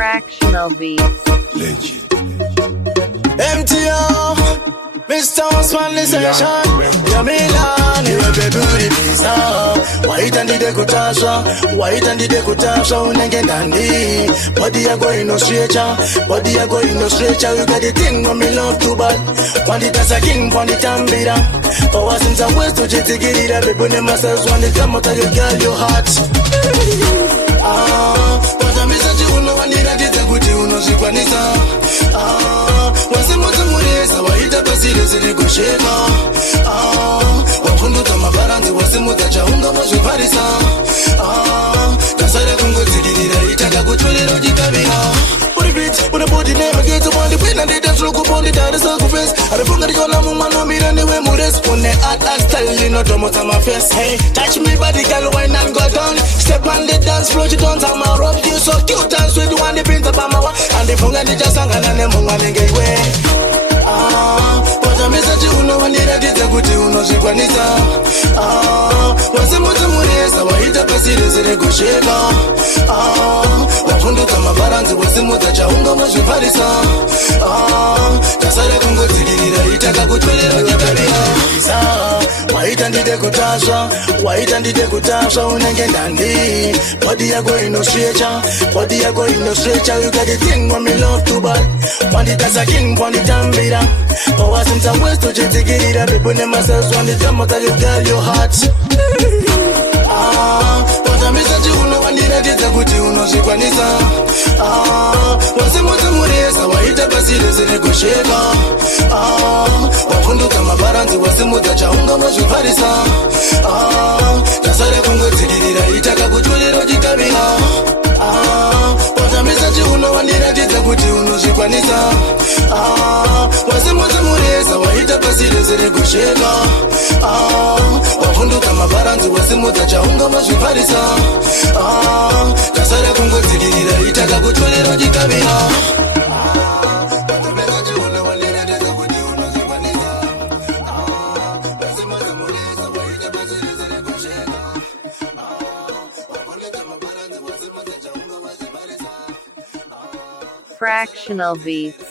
Fractional Beats. Legend. MTO, Mr. Osman Session, Yamila, you baby with visa. White and the kutasha, white and the kutasha, unengendandi. Body a go in no stretcher, body a go in no stretcher. You got the thing when me love too bad. Want it as a king, want it and beat up. Power since I was to get it up. People name myself, want it come out of your girl, your heart. But I miss that you know I need a dita good, you know she panisa. Wasemoto mureza waita pasile zile kusheka. Wafunduta mabaranzi wasemuta chaunga mozviparisa. Kasara kungodzilirira itaka kutolera uchikavira. With a body never get to one, the pain and the dance look upon the dance of face. I don't forget to go on no mirror, and we must on the art style, you know, don't on my face. Hey, touch me body, girl, wine and go down. Step on the dance floor, you don't have my rope. You so cute, dance with the one, the pins up on my one. And the phone and the jazz and the monga and get away. But I miss that you know, when you're a good, you know, she panisa. Once a month, I hit a passage, and go shake. Wafunduta mabaranzi wasemuta chaunga mozviparisa. Kasara kungodzikirira itaka kutolera nyakavira. Waita ndide kutasha, waita ndide kutasha unenge ndandi. Body yako ino stretcher, body yako ino stretcher. You got the thing when me love too bad. Want it as a king, want it and beat up. Power since I was to chetikirira. People name myself, want it come out of your girl, your heart. But I miss that you know I need a dita kuti unozvikwanisa. Wasemoto mureza waita pasile zile kusheka. Wafunduka mabaranzi wasemuta chaunga mozviparisa. Kasara kungodzilirira itaka kutolera uchikavira. But I miss that you know I need a dita kuti unozvikwanisa. Wasemoto mureza waita pasile zile kusheka. Wafunduka mabaranzi wasemuta chaunga mozviparisa. Kasara kungodzilirira itaka kutolera uchikavira. Fractional Beats.